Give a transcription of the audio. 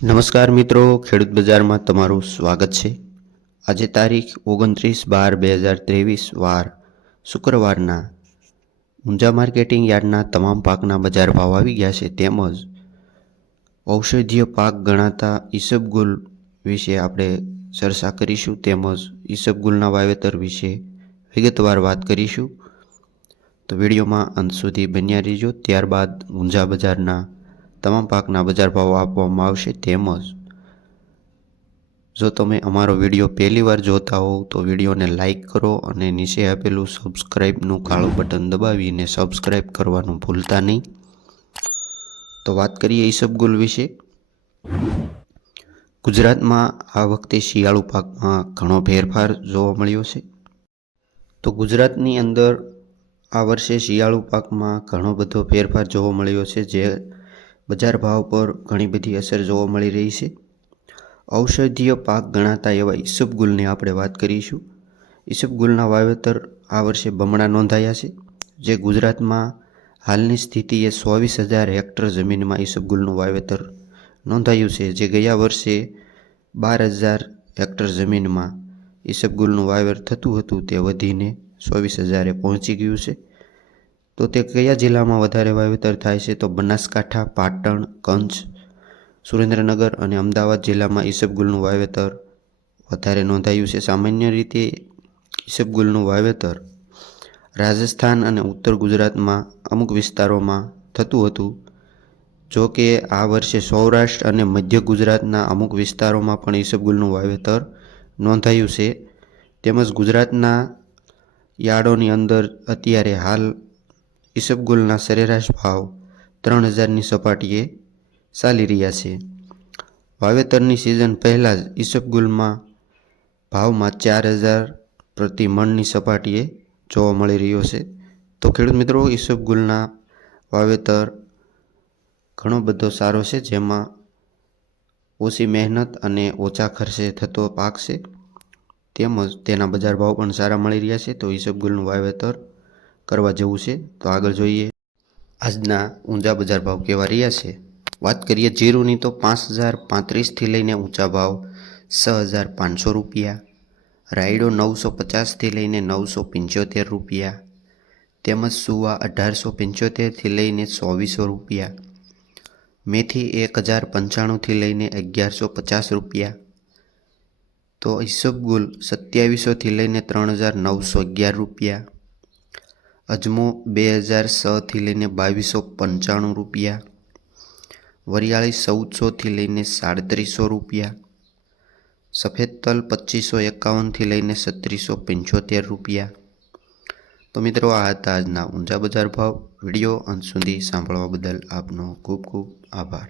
નમસ્કાર મિત્રો, ખેડૂત બજારમાં તમારું સ્વાગત છે। આજે તારીખ 29/12/2023 વાર શુક્રવારના ઊંઝા માર્કેટિંગ યાર્ડના તમામ પાકના બજાર ભાવ આવી ગયા છે। તેમજ ઔષધીય પાક ગણાતા ઈસબગુલ વિશે આપણે ચર્ચા કરીશું, તેમજ ઈસબગુલના વાવેતર વિશે વિગતવાર વાત કરીશું। તો વિડીયોમાં અંત સુધી બન્યા રહેજો। ત્યારબાદ ઊંઝા બજારના તમામ પાકના બજાર ભાવ આપવામાં આવશે। તેમજ જો તમે અમારો વિડીયો પહેલી વાર જોતા હોવ તો વિડીયોને લાઇક કરો અને નીચે આપેલું સબસ્ક્રાઈબનું કાળું બટન દબાવીને સબસ્ક્રાઈબ કરવાનું ભૂલતા નહીં। તો વાત કરીએ ઈસબગુલ વિશે। ગુજરાતમાં આ વખતે શિયાળુ પાકમાં ઘણો ફેરફાર જોવા મળ્યો છે। તો ગુજરાતની અંદર આ વર્ષે શિયાળુ પાકમાં ઘણો બધો ફેરફાર જોવા મળ્યો છે, જે બજાર ભાવ પર ઘણી બધી અસર જોવા મળી રહી છે। ઔષધીય પાક ગણાતા એવા ઈસબગુલની આપણે વાત કરીશું। ઈસબગુલના વાવેતર આ વર્ષે બમણા નોંધાયા છે, જે ગુજરાતમાં હાલની સ્થિતિએ 24,000 હેક્ટર જમીનમાં ઈસબગુલનું વાવેતર નોંધાયું છે, જે ગયા વર્ષે 12,000 હેક્ટર જમીનમાં ઈસબગુલનું વાવેતર થતું હતું તે વધીને 24,000 પહોંચી ગયું છે। તો તે કયા જિલ્લામાં વધારે વાવેતર થાય છે? તો બનાસકાંઠા, પાટણ, કચ્છ, સુરેન્દ્રનગર અને અમદાવાદ જિલ્લામાં ઈસબગુલનું વાવેતર વધારે નોંધાયું છે। સામાન્ય રીતે ઈસબગુલનું વાવેતર રાજસ્થાન અને ઉત્તર ગુજરાતમાં અમુક વિસ્તારોમાં થતું હતું, જો કે આ વર્ષે સૌરાષ્ટ્ર અને મધ્ય ગુજરાતના અમુક વિસ્તારોમાં પણ ઈસબગુલનું વાવેતર નોંધાયું છે। તેમજ ગુજરાતના યાર્ડોની અંદર અત્યારે હાલ ઈસબગુલના સરેરાશ ભાવ 3,000ની સપાટીએ ચાલી રહ્યા છે। વાવેતરની સિઝન પહેલાં જ ઈસબગુલમાં ભાવમાં 4,000 પ્રતિ મણની સપાટીએ જોવા મળી રહ્યો છે। તો ખેડૂત મિત્રો, ઈસબગુલના વાવેતર ઘણો બધો સારો છે, જેમાં ઓછી મહેનત અને ઓછા ખર્ચે થતો પાક છે, તેમજ તેના બજાર ભાવ પણ સારા મળી રહ્યા છે। તો ઈસબગુલનું વાવેતર કરવા જેવું છે। તો આગળ જોઈએ આજના ઊંઝા બજાર ભાવ કેવા રહ્યા છે। વાત કરીએ જીરુની તો 5,035થી લઈને ઊંચા ભાવ 6,500 રૂપિયા, રાયડો 950થી લઈને 975 રૂપિયા, તેમજ સુવા 1,875થી લઈને 2,400 રૂપિયા, મેથી 1,095થી લઈને 1,150 રૂપિયા, તો ઈસબગુલ 2,700થી લઈને 3,911 રૂપિયા, અજમો 2,006થી લઈને 2,295 રૂપિયા, વરિયાળી 1,400થી લઈને 3,500 રૂપિયા, સફેદ તલ 2,551થી લઈને 3,675 રૂપિયા। તો મિત્રો, આ હતા આજના ઊંઝા બજાર ભાવ। વિડીયો અંત સુધી સાંભળવા બદલ આપનો ખૂબ ખૂબ આભાર।